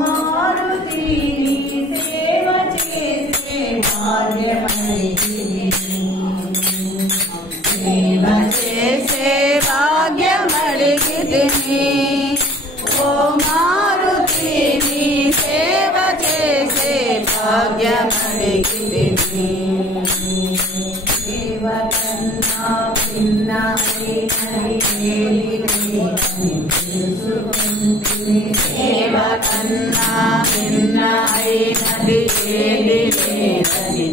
మారుతి సేవ చేసే భాగ్యమడిగితిని సేవ చేసే భాగ్యమడిగితిని ఓ మారుతి సేవ చేసే భాగ్యమడిగితిని సేవ కన్నా భిన్నమైనది సేవ కన్నా భిన్నమైనది ఏది లేదని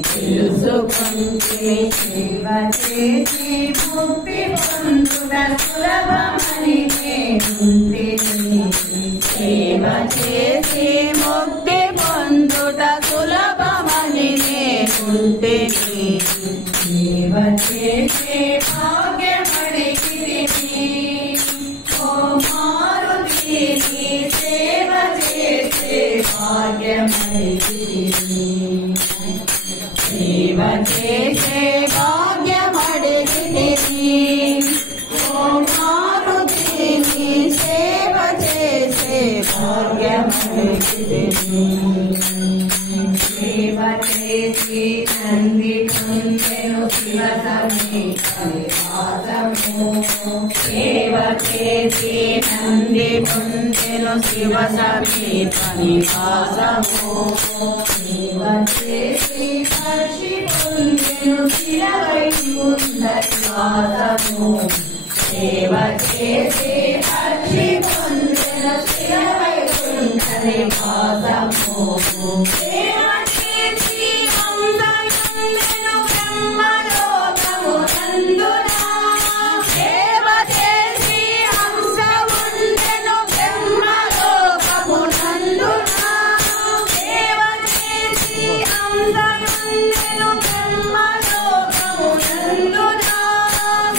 తెలుసుకుంటే సేవ చేసి ముక్తి పొందుట సులభమని నేనుంటిని సేవ చేసి ముక్తి పొందుట సులభమని నేనుంటిని సేవ చేసే భాగ్యమడిగితిని ఓ మారుతి సేవ చేసే భాగ్యమడిగితిని సేవ చేసే భాగ్యమడిగితిని ఓ మారుతి సేవ చేసే భాగ్యమడిగితిని సేవ చేసి నంది పొందెను శివ సమీపము సేవ చేసి నంది పొందెను శివ సమీప నివాసము సేవ చేసి హర్షి పొందెను శిరవైకుంఠ నివాసము సేవ చేసి హర్షి పొందెను శిరవైకుంఠ నివాసము సేవ చేసి హంసయుండెను బ్రహ్మలోకము నందునా సేవ చేసి హంస ఉండెను బ్రహ్మలోకము నందునా సేవ చేసి హంసయుండెను బ్రహ్మలోకము నందునా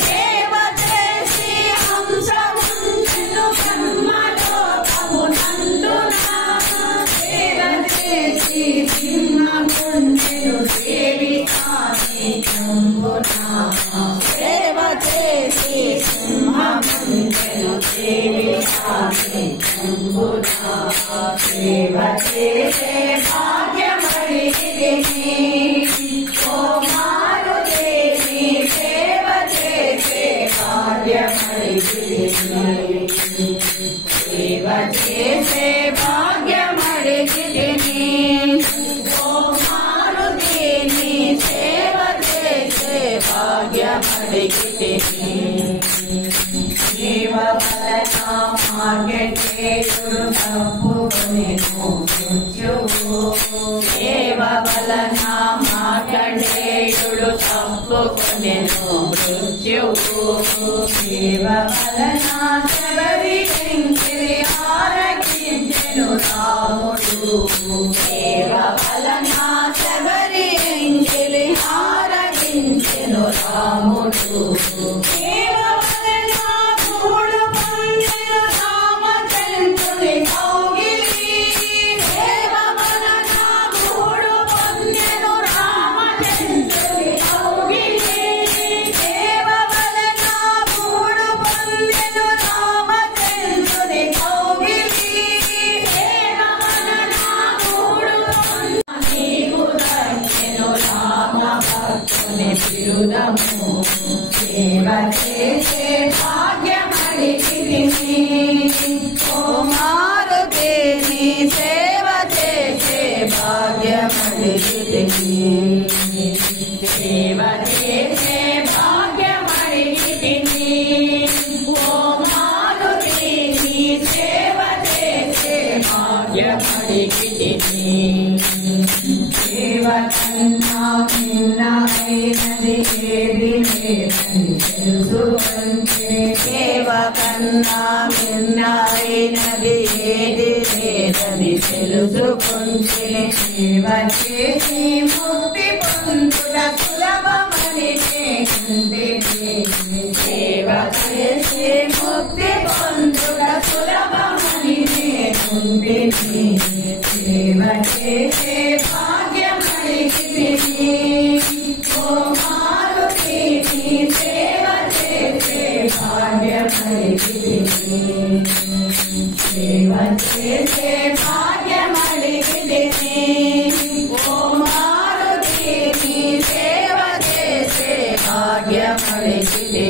సేవ చేసి హంస ఉండెను బ్రహ్మలోకము నందునా సేవ చేసి సింహముండెను సేవితాని కంబునా సేవ చేసి సింహముండెను సేవితాని కంబునా సేవ చేసే భాగ్యమడిగితిని ఓ మారుతి సేవ చేసే భాగ్యమడిగితిని సేవ చేసే భాగ్యమడిగితిని ఓ మారుతి సేవ చేసే భాగ్యమడిగితిని సేవ వలన మార్గేయుడు తప్పుకొనెను మృత్యువు సేవ వలన మార్గేయుడు తప్పుకొనెను మృత్యువు సేవ వలన శబరి వెంకిరి ఆరగించెను రాముడు సేవ వలన శబరి వెంకిరి ఆరగించెను రాముడు సేవ వలన మూడు పొందెను రామచంద్రుని కౌగిలి సేవ వలన మూడు పొందెను రామచంద్రుని కౌగిలి సేవ వలన మూడు పొందెను రామచంద్రుని కౌగిలి సేవ వలన మూడు నీకు దక్కెను రామ భక్తుని బిరుదము సేవ చేసే భాగ్యమడిగితిని ఓ మారుతి సేవ చేసే భాగ్యమడిగితిని సేవ చేసే భాగ్యమడిగితిని ఓ మారుతి సేవ చేసే భాగ్యమడిగితిని సేవ కన్నా భిన్నమైనది ఏది లేదని తెలుసుకుంటే సేవ కన్నా భిన్నమైనది ఏది లేదని తెలుసుకుంటే సేవ చేసి ముక్తి పొందుట సులభమని నేనుంటిని సేవ చేసి ముక్తి పొందుట సులభమని నేనుంటిని సేవ చేసే భాగ్యమడిగితిని ఓ మారుతి సేవ చేసే భాగ్యమడిగితిని సేవ చేసే భాగ్యమడిగితిని ఓ మారుతి నీ సేవ చేసే భాగ్యమడిగితిని